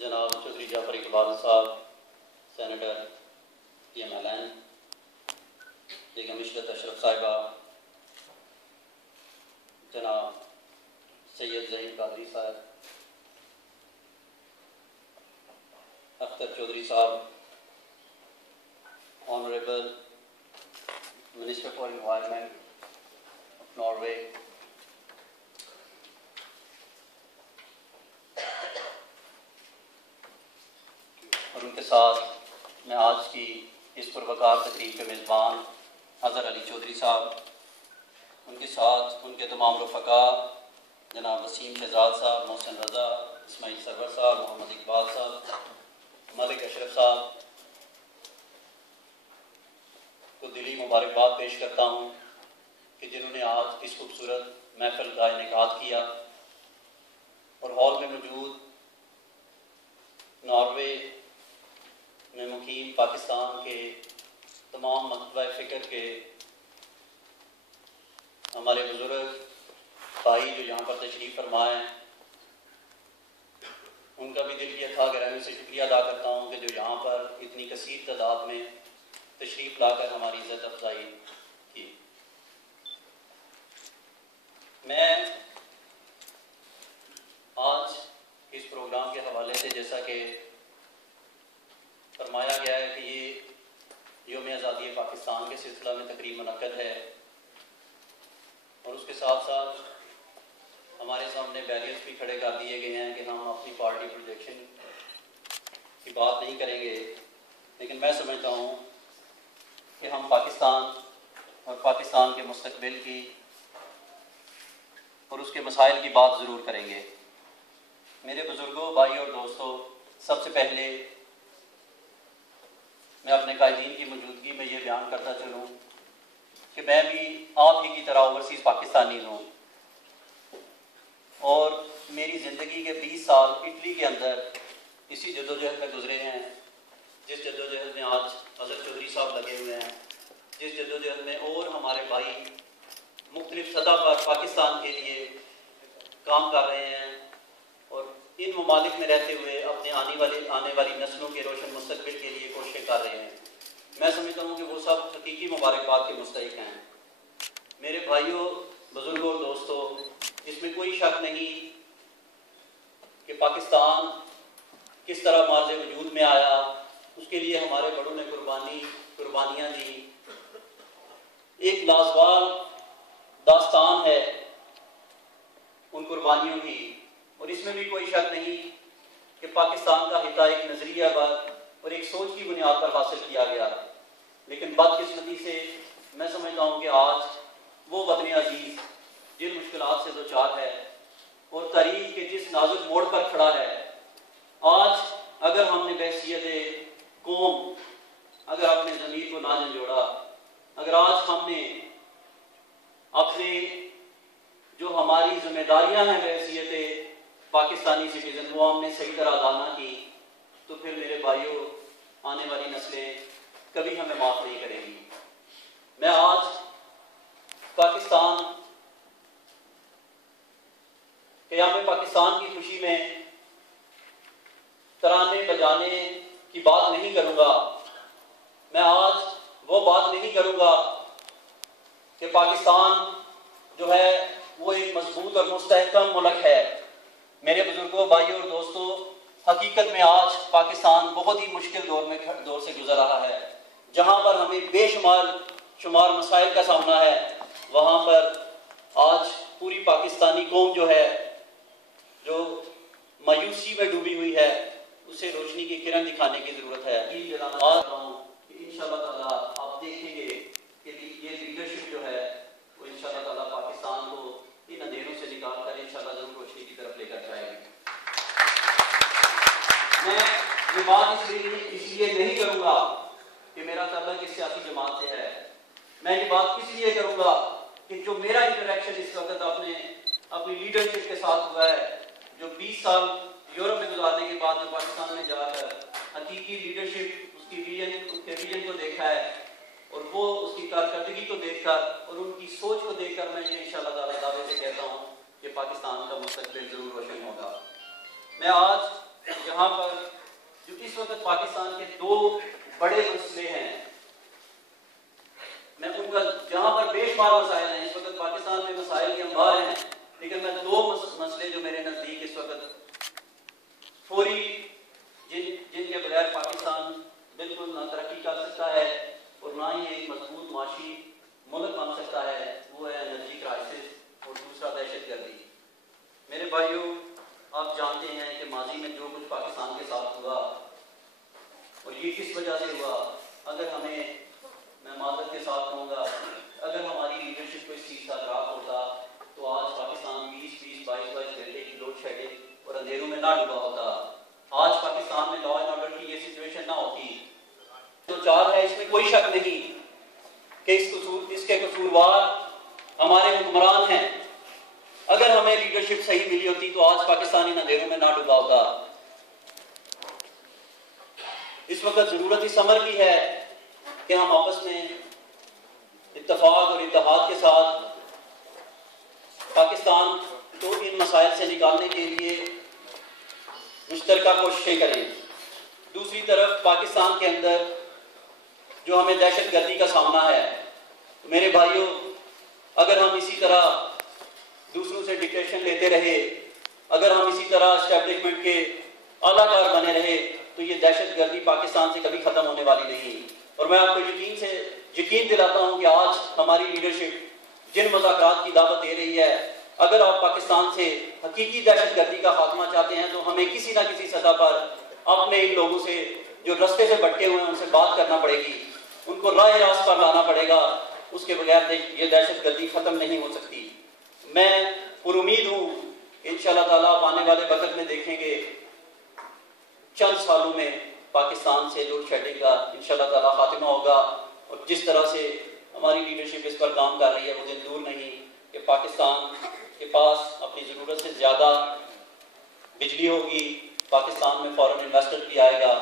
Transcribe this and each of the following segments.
जनाब चौधरी जाफर इकबाल साहब, senator PMLN, बेगम इशरत अशरफ साहिबा, जनाब सैयद ज़हीर कादरी साहब, अख्तर चौधरी साहब, honourable minister for environment of Norway, और उनके साथ मैं आज की इस पुरवकार तकरीब के मेज़बान अज़हर अली चौधरी साहब, उनके साथ उनके तमाम रफ़क़ा जनाब वसीम शहजाद साहब, मोहसिन रज़ा, इस्माइल सरवर साहब, मोहम्मद इकबाल साहब, मलिक अशरफ साहब को दिली मुबारकबाद पेश करता हूँ कि जिन्होंने आज इस खूबसूरत महफिल का इनेकाद किया और हॉल में मौजूद नॉर्वे में मुकीम पाकिस्तान के तमाम मकतबा फ़िक्र के हमारे बुज़ुर्ग भाई जो यहाँ पर तशरीफ़ फरमाए, उनका भी दिल की अथाह गहराई से शुक्रिया अदा करता हूँ कि जो यहाँ पर इतनी कसीर तादाद में तशरीफ़ लाकर हमारी इज़्ज़त अफजाई की। मैं आज इस प्रोग्राम के हवाले से, जैसा कि फरमाया गया है कि ये यौम आज़ादी पाकिस्तान के सिलसिला में तकरीब मुनक्कद है और उसके साथ साथ हमारे सामने बैरियर्स भी खड़े कर दिए गए हैं कि हम अपनी पार्टी प्रोजेक्शन की बात नहीं करेंगे, लेकिन मैं समझता हूँ कि हम पाकिस्तान और पाकिस्तान के मुस्तकबिल की और उसके मसाइल की बात ज़रूर करेंगे। मेरे बुज़ुर्गों, भाई और दोस्तों, सबसे पहले मैं अपने कायदीन की मौजूदगी में ये बयान करता चलूँ कि मैं भी आप ही की तरह ओवरसीज़ पाकिस्तानी हूँ और मेरी ज़िंदगी के 20 साल इटली के अंदर इसी जद्दोजहद में गुजरे हैं, जिस जद्दोजहद में आज अज़हर चौधरी साहब लगे हुए हैं, जिस जद्दोजहद में और हमारे भाई मुख्तलिफ सतह पर पाकिस्तान के लिए काम कर रहे हैं और इन ममालिक में रहते हुए अपने आने वाली नस्लों के रोशन मुस्तकबिल के लिए कोशिशें कर रहे हैं। मैं समझता हूँ कि वो सब हकीकी मुबारकबाद के मुस्तहिक हैं। मेरे भाइयों, बुज़ुर्गों और दोस्तों, इसमें कोई शक नहीं कि पाकिस्तान किस तरह मार्ज़ वजूद में आया, उसके लिए हमारे बड़ों ने कुर्बानियाँ दी। एक लाजवाब दास्तान है उन कुर्बानियों की, और इसमें भी कोई शक नहीं कि पाकिस्तान का हिता एक नज़रिया पर और एक सोच की बुनियाद पर हासिल किया गया। लेकिन बदकिस्मती से मैं समझता हूँ कि आज वो वतन अजीज़ जिन मुश्किलात से दो चार है और तारीख के जिस नाजुक मोड़ पर खड़ा है, आज अगर हमने बहसीयत कौम अगर अपने ज़मीर को ना झंझोड़ा, अगर आज हमने अपने जो हमारी जिम्मेदारियां हैं बहसीयत पाकिस्तानी सिटीजन, वो हमने सही तरह अदा ना की, तो फिर मेरे भाइयों, आने वाली नस्लें कभी हमें माफ़ नहीं करेंगी। मैं आज पाकिस्तान क़याम पाकिस्तान की खुशी में तराने बजाने की बात नहीं करूँगा। मैं आज वो बात नहीं करूँगा कि पाकिस्तान जो है वो एक मजबूत और मुस्तहकम मुल्क है। मेरे बुजुर्गों, भाइयों और दोस्तों, हकीकत में आज पाकिस्तान बहुत ही मुश्किल दौर से गुजर रहा है। जहाँ पर हमें बेशुमार मसाइल का सामना है, वहाँ पर आज पूरी पाकिस्तानी कौम जो है, जो मायूसी में डूबी हुई है, उसे रोशनी की किरण दिखाने की ज़रूरत है। इंशाअल्लाह ताला आप देखेंगे कि ये लीडरशिप जो है वो इंशाअल्लाह ताला पाकिस्तान को इन अंधेरों से निकाल कर इंशाअल्लाह जरूर रोशनी की तरफ लेकर जाएगी। मैं ये बात इसलिए नहीं करूँगा कि मेरा ताल्लुक इस सियासी जमात से है। मैं ये बात इसलिए करूँगा कि जो मेरा इंटरेक्शन इस वक्त अपनी लीडरशिप के साथ हुआ है, जो 20 साल यूरोप में गुजारने के बाद जो पाकिस्तान में जाकर हकीकी लीडरशिप उसके विजन को देखा है और वो उसकी कारकर्दगी को देखकर और उनकी सोच को देखकर मैं ये इंशाअल्लाह ताला दावे से कहता हूँ कि पाकिस्तान का मुस्तकबिल जरूर रोशन होगा। मैं आज जहाँ पर जो इस वक्त पाकिस्तान के दो बड़े मसले हैं, मैं उनका जहाँ पर बेशुमार मसाइल हैं, इस वक्त पाकिस्तान में मसाइल के अंबार हैं, लेकिन मैं दो मसले जो मेरे नज़दीक इस वक्त फौरी जिनके बगैर पाकिस्तान बिल्कुल ना तरक्की कर सकता है और ना ही एक मजबूत माशी मुल्क बन सकता है, वो है एनर्जी क्राइसिस और दूसरा दहशतगर्दी। मेरे भाइयों, आप जानते हैं कि माजी में जो कुछ पाकिस्तान के साथ हुआ और ये किस वजह से हुआ, अगर हमें, मैं माजरत के साथ कहूँगा, अगर हमारी लीडरशिप को इस चीज़ का इदराक होता तो आज पाकिस्तान 20-22 घंटे की लोड शेडिंग और अंधेरों में ना डूबा होता। आज पाकिस्तान में लॉ एंड ऑर्डर की ये सिचुएशन ना होती। तो चार है, इसमें कोई शक नहीं कि इसके कसूरवार हमारे हुक्मरान हैं। अगर हमें लीडरशिप सही मिली होती तो आज पाकिस्तान इन अंधेरों में ना डूबा होता। इस वक्त जरूरत इस अमर की है कि हम आपस में इत्तेफाक और इत्तेहाद के साथ पाकिस्तान को इन मसाइल से निकालने के लिए मुश्तरका कोशिशें करें। दूसरी तरफ पाकिस्तान के अंदर जो हमें दहशतगर्दी का सामना है, तो मेरे भाइयों, अगर हम इसी तरह दूसरों से डिक्टेशन लेते रहे, अगर हम इसी तरह एस्टेब्लिशमेंट के आलाकार बने रहे, तो ये दहशतगर्दी पाकिस्तान से कभी ख़त्म होने वाली नहीं। और मैं आपको यकीन दिलाता हूँ कि आज हमारी लीडरशिप जिन मुज़ाकरात की दावत दे रही है, अगर आप पाकिस्तान से हकीकी दहशतगर्दी का खात्मा चाहते हैं तो हमें किसी ना किसी सतह पर अपने इन लोगों से जो रास्ते से भटके हुए हैं उनसे बात करना पड़ेगी, उनको राह रास्त पर लाना पड़ेगा। उसके बगैर ये दहशतगर्दी ख़त्म नहीं हो सकती। मैं पुरुमीद हूँ इंशाअल्लाह ताला आप आने वाले वक्त में देखेंगे चंद सालों में पाकिस्तान से लोड शेडिंग का इंशाअल्लाह ताला खात्मा होगा। और जिस तरह से हमारी लीडरशिप इस पर काम कर रही है, वो दिन दूर नहीं कि पाकिस्तान के पास अपनी ज़रूरत से ज़्यादा बिजली होगी, पाकिस्तान में फॉरेन इन्वेस्टर भी आएगा,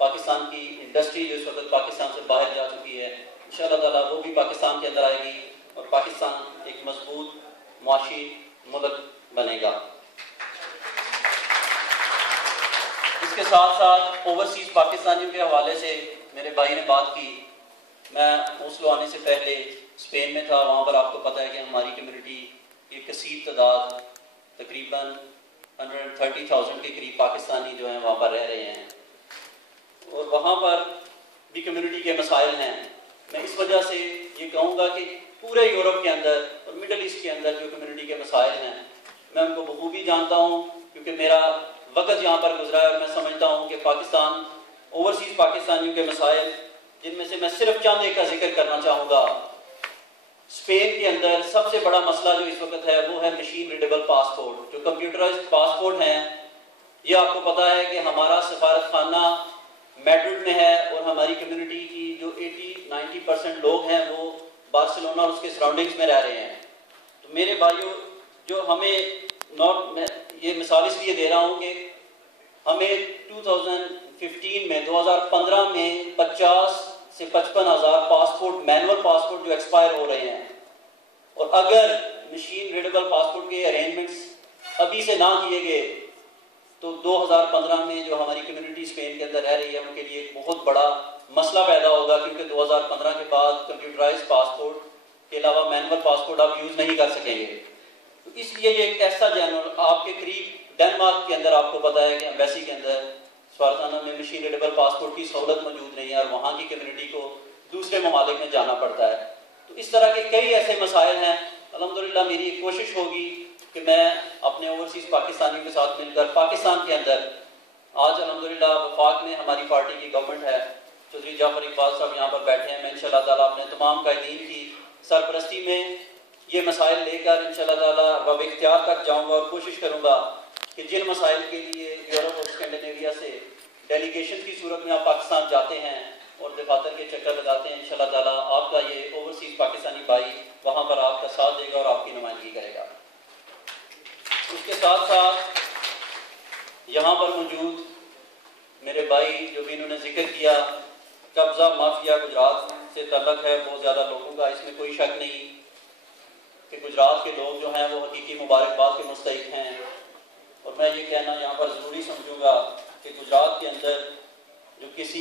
पाकिस्तान की इंडस्ट्री जो इस वक्त पाकिस्तान से बाहर जा चुकी है, इंशाअल्लाह ताला वो भी पाकिस्तान के अंदर आएगी और पाकिस्तान एक मजबूत मुआशी मुल्क बनेगा। इसके साथ साथ ओवरसीज़ पाकिस्तानियों के हवाले से मेरे भाई ने बात की। मैं ओस्लो आने से पहले स्पेन में था, वहाँ पर आपको पता है कि हमारी कम्युनिटी की कसीर तादाद तकरीबन 130,000 के करीब पाकिस्तानी जो हैं वहाँ पर रह रहे हैं और वहाँ पर भी कम्युनिटी के मसाइल हैं। मैं इस वजह से ये कहूँगा कि पूरे यूरोप के अंदर और मिडल ईस्ट के अंदर जो कम्युनिटी के मसाइल हैं, मैं उनको बखूबी जानता हूँ क्योंकि मेरा वक्त यहाँ पर गुजरा है और मैं समझता हूँ कि पाकिस्तान ओवरसीज़ पाकिस्तानियों के मसाइल, जिनमें से मैं सिर्फ चंद एक का जिक्र करना चाहूँगा। स्पेन के अंदर सबसे बड़ा मसला जो इस वक्त है वो है मशीन रीडेबल पासपोर्ट। जो कंप्यूटराइज्ड पासपोर्ट हैं, ये आपको पता है कि हमारा सफारत खाना मैड्रिड में है और हमारी कम्युनिटी की जो 80-90% लोग हैं वो बार्सिलोना और उसके सराउंडिंग्स में रह रहे हैं। तो मेरे भाइयों, जो हमें मैं ये मिसाल इसलिए दे रहा हूँ कि हमें 2015 में 50 से 55 हज़ार पासपोर्ट, मैनुअल पासपोर्ट जो एक्सपायर हो रहे हैं, और अगर मशीन रीडेबल पासपोर्ट के अरेंजमेंट्स अभी से ना किए गए तो 2015 में जो हमारी कम्युनिटी स्पेन के अंदर रह रही है उनके लिए एक बहुत बड़ा मसला पैदा होगा, क्योंकि 2015 के बाद कंप्यूटराइज्ड पासपोर्ट के अलावा मैनुअल पासपोर्ट आप यूज़ नहीं कर सकेंगे। तो इसलिए ये एक ऐसा जनरल आपके करीब डेनमार्क के अंदर आपको पता है कि एम्बेसी के अंदर सफारतखाना में मशीन रीडेबल पासपोर्ट की सहूलत मौजूद नहीं है और वहाँ की कम्युनिटी को दूसरे ममालिक में जाना पड़ता है। तो इस तरह के कई ऐसे मसाइल हैं। अल्हम्दुलिल्लाह मेरी एक कोशिश होगी कि मैं अपने ओवरसीज़ पाकिस्तानियों के साथ मिलकर पाकिस्तान के अंदर, आज अल्हम्दुलिल्लाह वफाक में हमारी पार्टी की गवर्नमेंट है, चौधरी जाफर इकबाल साहब यहाँ पर बैठे हैं, मैं इंशाअल्लाह ताला अपने तमाम कायदीन की सरपरस्ती में ये मसाइल लेकर इंशाअल्लाह ताला रब इख्तियार तक जाऊँगा और कोशिश करूँगा कि जिन मसाइल के लिए यूरोप और स्कैंडिनेविया से डेलीगेशन की सूरत में आप पाकिस्तान जाते हैं और दफातर के चक्कर लगाते हैं, इंशाअल्लाह ताला आपका ये ओवरसीज़ पाकिस्तानी भाई वहाँ पर आपका साथ देगा और आपकी नुमाइंदगी करेगा। उसके साथ साथ यहाँ पर मौजूद मेरे भाई जो भी इन्होंने जिक्र किया, कब्ज़ा माफिया गुजरात से तल्लक है बहुत ज़्यादा लोगों का, इसमें कोई शक नहीं कि गुजरात के लोग जो हैं वो हकीकी मुबारकबाद के मुस्तहिक हैं। और मैं ये कहना यहाँ पर ज़रूरी समझूंगा कि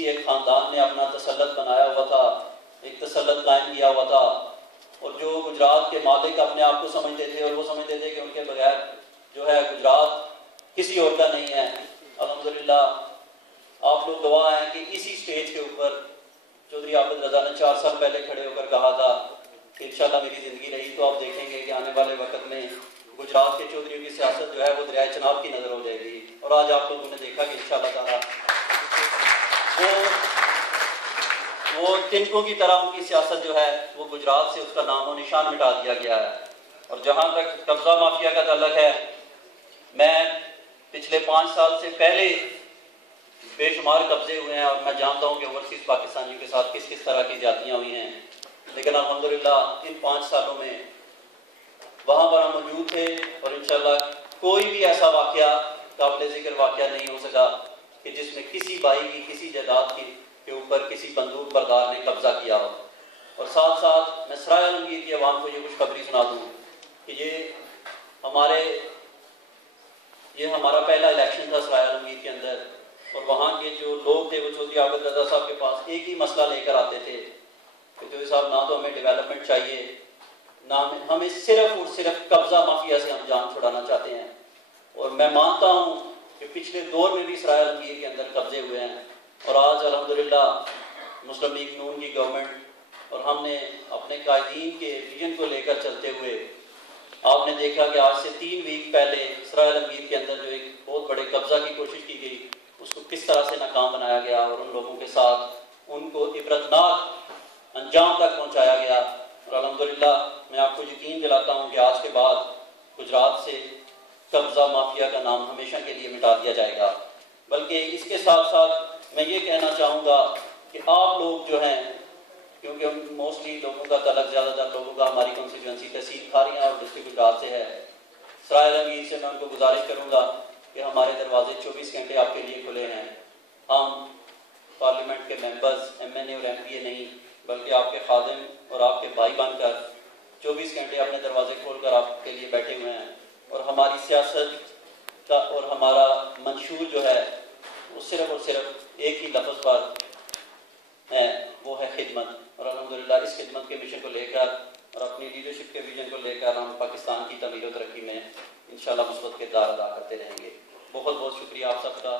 किसी एक ख़ानदान ने अपना तसल्लुत बनाया हुआ था, एक तसल्लुत कायम किया हुआ था, और जो गुजरात के मालिक अपने आप को समझते थे और वो समझते थे कि उनके बगैर जो है गुजरात किसी और का नहीं है। अल्हम्दुलिल्लाह आप लोग गवाह हैं कि इसी स्टेज के ऊपर चौधरी आबिद रज़ा ने 4 साल पहले खड़े होकर कहा था कि इंशाल्लाह मेरी ज़िंदगी रही तो आप देखेंगे कि आने वाले वक्त में गुजरात के चौधरियों की सियासत जो है वो दरियाए चनाब की नज़र हो जाएगी। और आज आप लोगों ने देखा कि इंशाल्लाह ताला वो तिनकों की तरह उनकी सियासत जो है वो गुजरात से उसका नामो निशान मिटा दिया गया है। और जहाँ तक कब्जा माफिया का ताल्लुक है, मैं पिछले 5 साल से पहले बेशुमार कब्जे हुए हैं और मैं जानता हूँ कि ओवरसीज़ पाकिस्तानियों के साथ किस किस तरह की ज्यादतियाँ हुई हैं, लेकिन अल्हम्दुलिल्लाह इन 5 सालों में वहाँ पर हम मौजूद थे और इंशाल्लाह कोई भी ऐसा वाक़या काबिल ज़िक्र वाक़या नहीं हो सका कि जिसमें किसी भाई की किसी जायदाद के ऊपर किसी बंदूक बरदार ने कब्जा किया हो। और साथ साथ मैं सराय आलमगीर की आवाम को ये खुशखबरी सुना दूँ कि ये हमारा पहला इलेक्शन था सराय आलमगीर के अंदर, और वहाँ के जो लोग थे वो चौधरी आबिद रज़ा साहब के पास एक ही मसला लेकर आते थे कि चौधरी साहब ना तो हमें डेवलपमेंट चाहिए, ना हमें सिर्फ और सिर्फ कब्जा माफिया से हम जान छुड़ाना चाहते हैं। और मैं मानता हूँ कि पिछले दौर में भी सराय आलमगीर के अंदर कब्जे हुए हैं और आज अल्हम्दुलिल्लाह मुस्लिम लीग नून की गवर्नमेंट और हमने अपने कायदीन के विजन को लेकर चलते हुए आपने देखा कि आज से 3 वीक पहले सराय आलमगीर के अंदर जो एक बहुत बड़े कब्जा की कोशिश की गई उसको किस तरह से नाकाम बनाया गया और उन लोगों के साथ उनको इबरतनाक अंजाम तक पहुँचाया गया। और अल्हम्दुलिल्लाह मैं आपको यकीन दिलाता हूँ कि आज के बाद गुजरात से कब्जा माफिया का नाम हमेशा के लिए मिटा दिया जाएगा। बल्कि इसके साथ साथ मैं ये कहना चाहूँगा कि आप लोग जो हैं, क्योंकि मोस्टली लोगों का तलक ज़्यादातर लोगों का हमारी कॉन्स्टिट्यूंसी तहसील खारियाँ और डिस्ट्रिक्ट गुजरात से है, सराय आलमगीर से मैं उनको गुजारिश करूँगा कि हमारे दरवाजे 24 घंटे आपके लिए खुले हैं। हम पार्लियामेंट के मेंबर्स MNA और MPA नहीं बल्कि आपके खादिम और आपके भाई बनकर 24 घंटे अपने दरवाजे खोलकर आपके लिए बैठे हुए हैं। और हमारी सियासत का और हमारा मंशूर जो है वो सिर्फ एक ही लफ्ज़ पर है, वो है खिदमत। और अल्हम्दुलिल्लाह इस खिदमत के मिशन को लेकर और अपनी लीडरशिप के विजन को लेकर हम पाकिस्तान की तमीर और तरक्की में इंशाल्लाह मुस्बत किरदार अदा करते रहेंगे। बहुत बहुत शुक्रिया आप सबका।